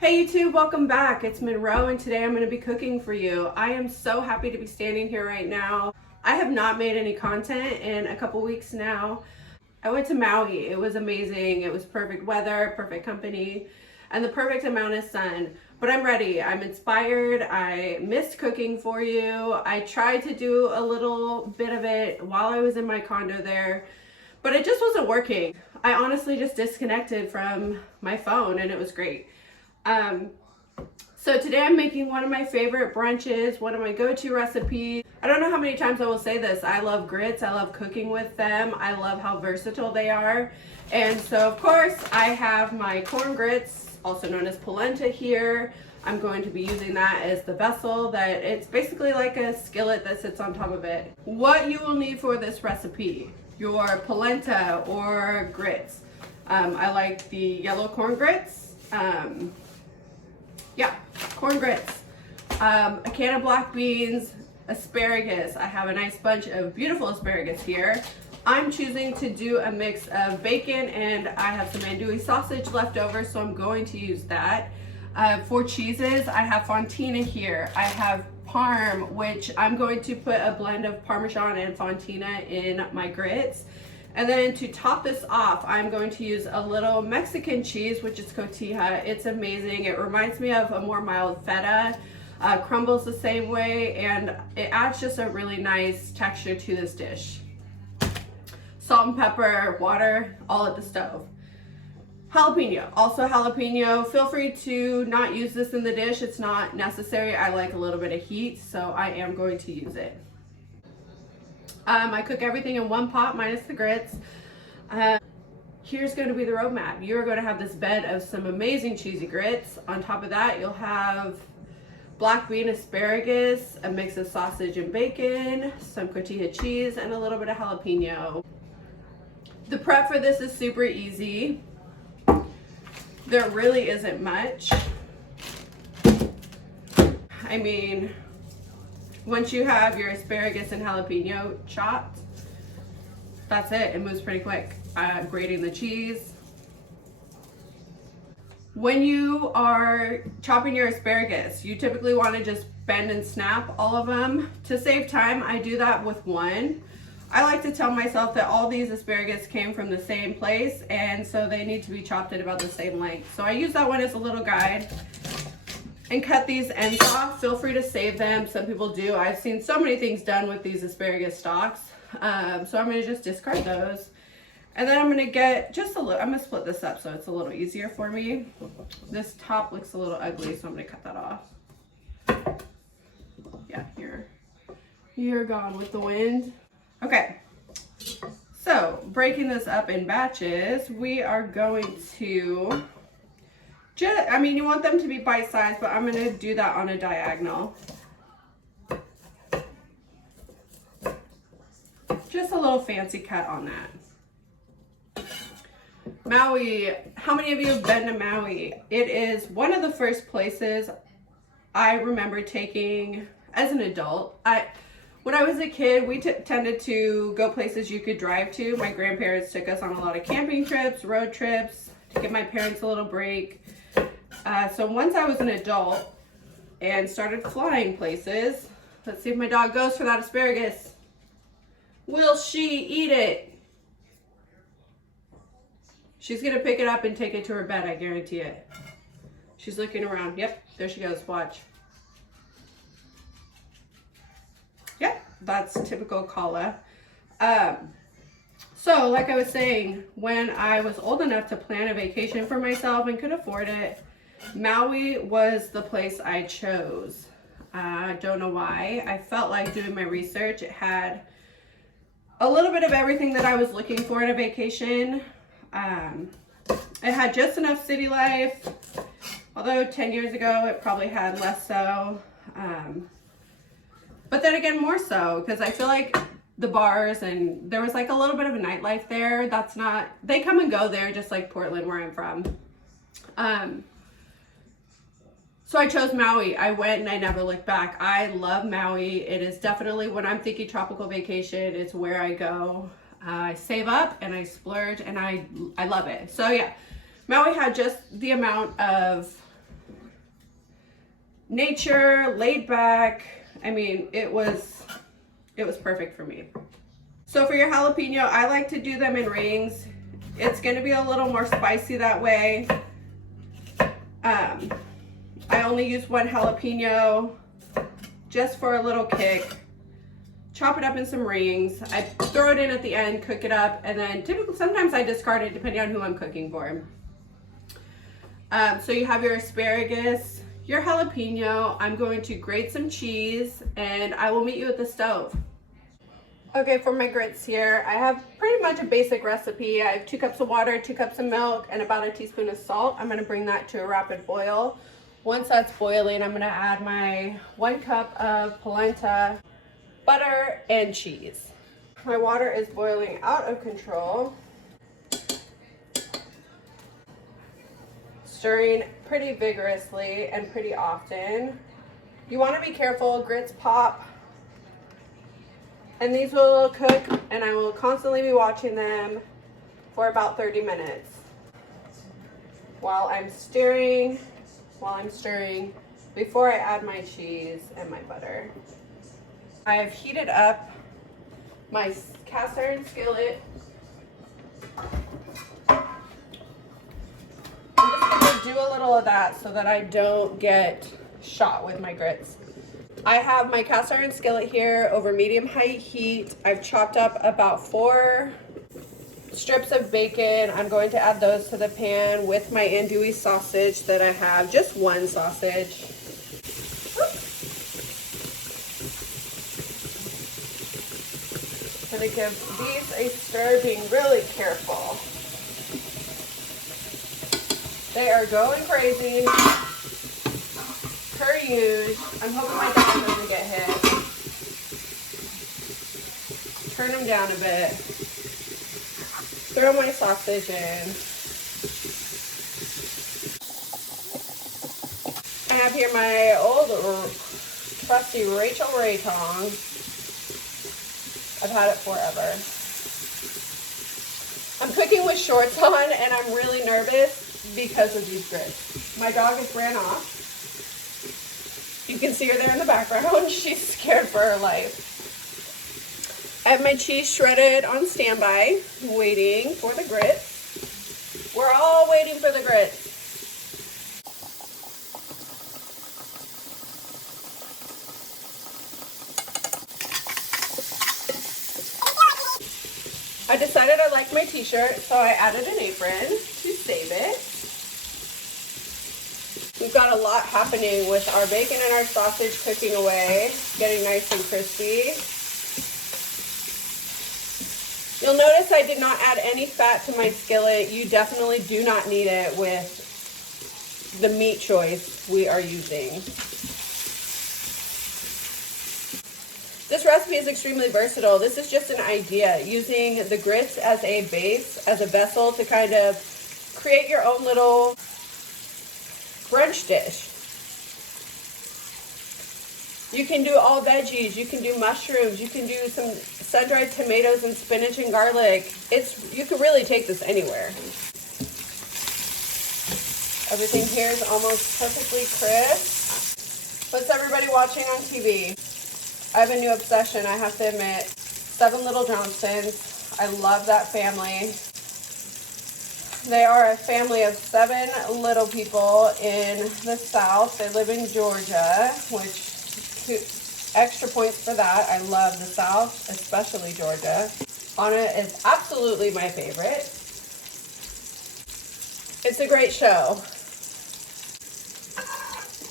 Hey YouTube, welcome back. It's Monroe and today I'm going to be cooking for you. I am so happy to be standing here right now. I have not made any content in a couple weeks now. I went to Maui. It was amazing. It was perfect weather, perfect company, and the perfect amount of sun. But I'm ready. I'm inspired. I missed cooking for you. I tried to do a little bit of it while I was in my condo there, but it just wasn't working. I honestly just disconnected from my phone and it was great. So today I'm making one of my favorite brunches, one of my go-to recipes. I don't know how many times I will say this. I love grits. I love cooking with them. I love how versatile they are. And so of course I have my corn grits, also known as polenta here. I'm going to be using that as the vessel that it's basically like a skillet that sits on top of it. What you will need for this recipe: your polenta or grits. I like the yellow corn grits. Corn grits, a can of black beans, asparagus. I have a nice bunch of beautiful asparagus here. I'm choosing to do a mix of bacon and I have some andouille sausage left over, so I'm going to use that. For cheeses, I have Fontina here. I have Parm, which I'm going to put a blend of Parmesan and Fontina in my grits. And then to top this off, I'm going to use a little Mexican cheese, which is cotija. It's amazing. It reminds me of a more mild feta. Crumbles the same way, and it adds just a really nice texture to this dish. Salt and pepper, water, all at the stove. Jalapeno, also jalapeno. Feel free to not use this in the dish. It's not necessary. I like a little bit of heat, so I am going to use it. I cook everything in one pot minus the grits. Here's going to be the roadmap. You're going to have this bed of some amazing cheesy grits. On top of that, you'll have black bean asparagus, a mix of sausage and bacon, some cotija cheese, and a little bit of jalapeno. The prep for this is super easy. There really isn't much. I mean, once you have your asparagus and jalapeno chopped, that's it. It moves pretty quick. Grating the cheese. When you are chopping your asparagus, you typically want to just bend and snap all of them. To save time, I do that with one. I like to tell myself that all these asparagus came from the same place, and so they need to be chopped at about the same length. So I use that one as a little guide. And cut these ends off. Feel free to save them. Some people do. I've seen so many things done with these asparagus stalks. So I'm going to just discard those. And then I'm going to get just a little, I'm going to split this up so it's a little easier for me. This top looks a little ugly, so I'm going to cut that off. Yeah, you're gone with the wind. Okay. So breaking this up in batches, we are going to you want them to be bite-sized, but I'm going to do that on a diagonal. Just a little fancy cut on that. Maui, how many of you have been to Maui? It is one of the first places I remember taking as an adult. When I was a kid, we tended to go places you could drive to. My grandparents took us on a lot of camping trips, road trips, to give my parents a little break. So once I was an adult and started flying places, let's see if my dog goes for that asparagus. Will she eat it? She's going to pick it up and take it to her bed, I guarantee it. She's looking around. Yep, there she goes. Watch. Yep, that's typical Kala. So like I was saying, when I was old enough to plan a vacation for myself and could afford it, Maui was the place I chose. I don't know why. I felt like doing my research. It had a little bit of everything that I was looking for in a vacation. It had just enough city life, although 10 years ago it probably had less so. But then again, more so, because I feel like the bars and there was like a little bit of a nightlife there. They come and go there just like Portland, where I'm from. So I chose Maui. I went and I never looked back. I love Maui. It is definitely, when I'm thinking tropical vacation, it's where I go. I save up and I splurge and I love it. So yeah, Maui had just the amount of nature, laid back. I mean, it was perfect for me. So for your jalapeno, I like to do them in rings. It's gonna be a little more spicy that way. I only use one jalapeno just for a little kick. Chop it up in some rings. I throw it in at the end, cook it up, and then typically sometimes I discard it depending on who I'm cooking for. So you have your asparagus, your jalapeno. I'm going to grate some cheese, and I will meet you at the stove. Okay, for my grits here, I have pretty much a basic recipe. I have 2 cups of water, 2 cups of milk, and about a teaspoon of salt. I'm gonna bring that to a rapid boil. Once that's boiling, I'm gonna add my 1 cup of polenta, butter, and cheese. My water is boiling out of control. Stirring pretty vigorously and pretty often. You wanna be careful, grits pop. And these will cook, and I will constantly be watching them for about 30 minutes while I'm stirring, before I add my cheese and my butter. I have heated up my cast iron skillet. I'm just gonna do a little of that so that I don't get shot with my grits. I have my cast iron skillet here over medium-high heat. I've chopped up about 4 strips of bacon. I'm going to add those to the pan with my andouille sausage that I have, just 1 sausage. I'm gonna give these a stir, being really careful. They are going crazy. Per usual. I'm hoping my dog doesn't get hit. Turn them down a bit. Throw my sausage in. I have here my old trusty Rachel Ray tong. I've had it forever. I'm cooking with shorts on, and I'm really nervous because of these grits. My dog has ran off. You can see her there in the background. She's scared for her life. I have my cheese shredded on standby, waiting for the grits. We're all waiting for the grits. I decided I liked my t-shirt, so I added an apron to save it. We've got a lot happening with our bacon and our sausage cooking away, getting nice and crispy. You'll notice I did not add any fat to my skillet. You definitely do not need it with the meat choice we are using. This recipe is extremely versatile. This is just an idea, using the grits as a base, as a vessel to kind of create your own little brunch dish. You can do all veggies, you can do mushrooms, you can do some sun-dried tomatoes and spinach and garlic. You can really take this anywhere. Everything here is almost perfectly crisp. What's everybody watching on TV? I have a new obsession, I have to admit. 7 Little Johnsons. I love that family. They are a family of 7 little people in the South. They live in Georgia, which, extra points for that. I love the South, especially Georgia. Anna is absolutely my favorite. It's a great show.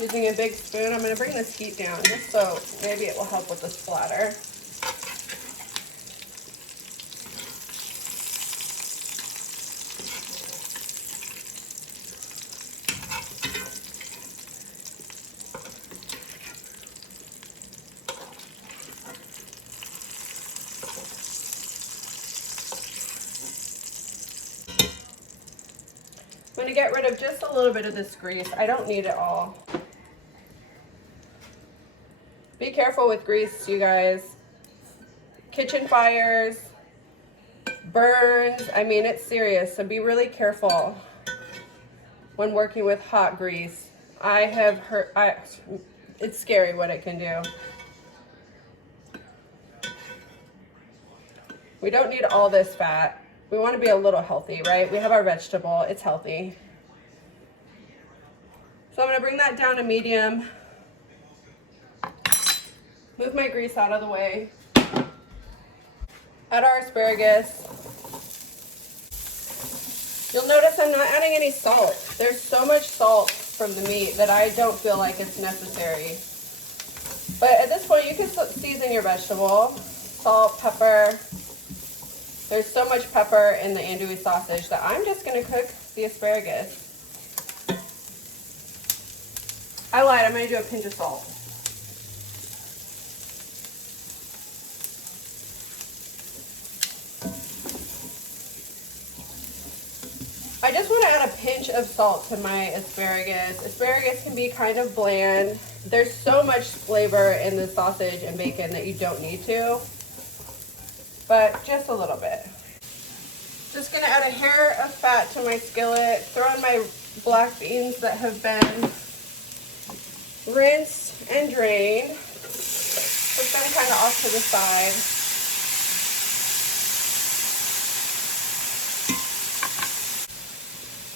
Using a big spoon, I'm going to bring this heat down just so maybe it will help with the splatter. I'm going to get rid of just a little bit of this grease. I don't need it all. Be careful with grease, you guys. Kitchen fires, burns, I mean, it's serious, so be really careful when working with hot grease. I have heard, it's scary what it can do. We don't need all this fat. We want to be a little healthy, right? We have our vegetable, it's healthy. So I'm gonna bring that down to medium. Move my grease out of the way. Add our asparagus. You'll notice I'm not adding any salt. There's so much salt from the meat that I don't feel like it's necessary. But at this point, you can season your vegetable. Salt, pepper. There's so much pepper in the andouille sausage that I'm just gonna cook the asparagus. I lied, I'm gonna do a pinch of salt. I just want to add a pinch of salt to my asparagus. Asparagus can be kind of bland. There's so much flavor in the sausage and bacon that you don't need to, but just a little bit. Just going to add a hair of fat to my skillet. Throw in my black beans that have been rinsed and drained. Put them kind of off to the side.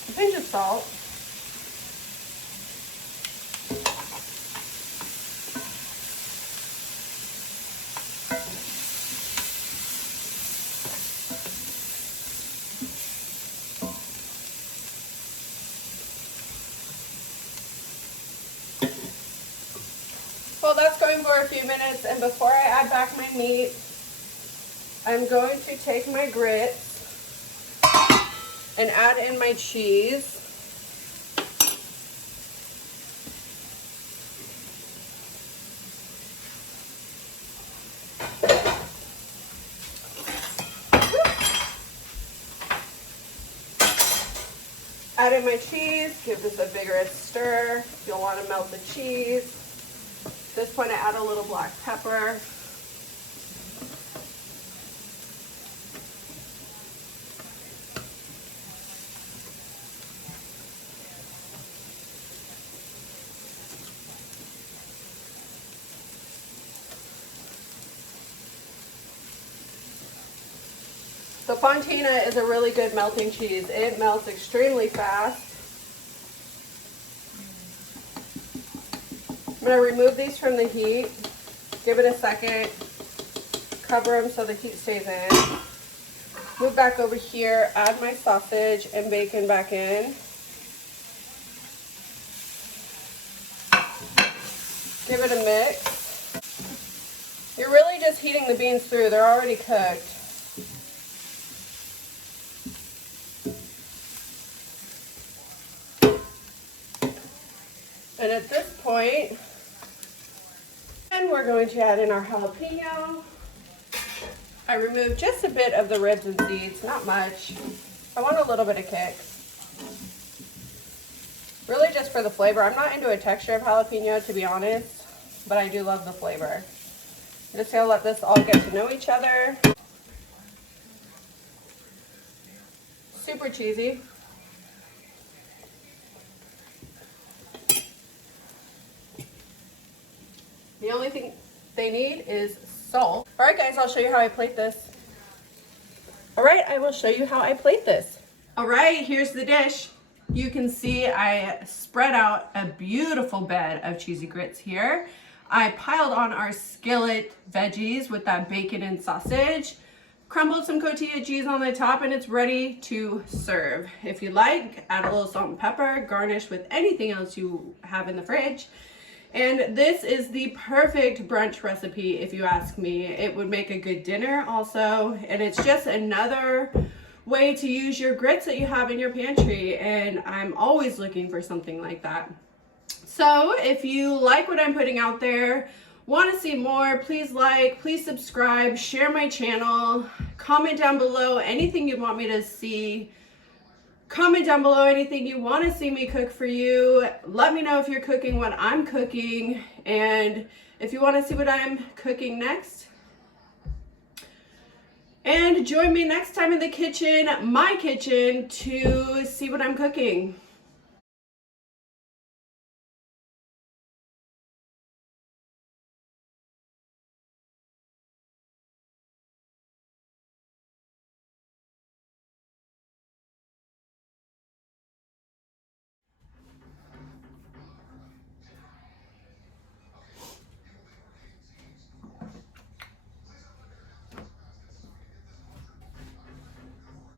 A pinch of salt. Well, that's going for a few minutes, and before I add back my meat, I'm going to take my grits and add in my cheese. Add in my cheese, give this a vigorous stir. You'll want to melt the cheese. At this point, I add a little black pepper. The Fontina is a really good melting cheese. It melts extremely fast. I'm going to remove these from the heat, give it a second, cover them so the heat stays in. Move back over here, add my sausage and bacon back in. Give it a mix. You're really just heating the beans through, they're already cooked. And at this point, we're going to add in our jalapeno. I removed just a bit of the ribs and seeds, not much. I want a little bit of kick. Really just for the flavor. I'm not into a texture of jalapeno, to be honest, but I do love the flavor. I'm just gonna let this all get to know each other. Super cheesy. The only thing they need is salt. All right, guys, I'll show you how I plate this. All right, I will show you how I plate this. All right, here's the dish. You can see I spread out a beautiful bed of cheesy grits here. I piled on our skillet veggies with that bacon and sausage, crumbled some cotija cheese on the top, and it's ready to serve. If you like, add a little salt and pepper, garnish with anything else you have in the fridge. And this is the perfect brunch recipe, if you ask me. It would make a good dinner also, and it's just another way to use your grits that you have in your pantry, and I'm always looking for something like that. So if you like what I'm putting out there, want to see more, please like, please subscribe, share my channel, comment down below anything you want me to see. Comment down below anything you want to see me cook for you. Let me know if you're cooking what I'm cooking, and if you want to see what I'm cooking next. And join me next time in the kitchen, my kitchen, to see what I'm cooking.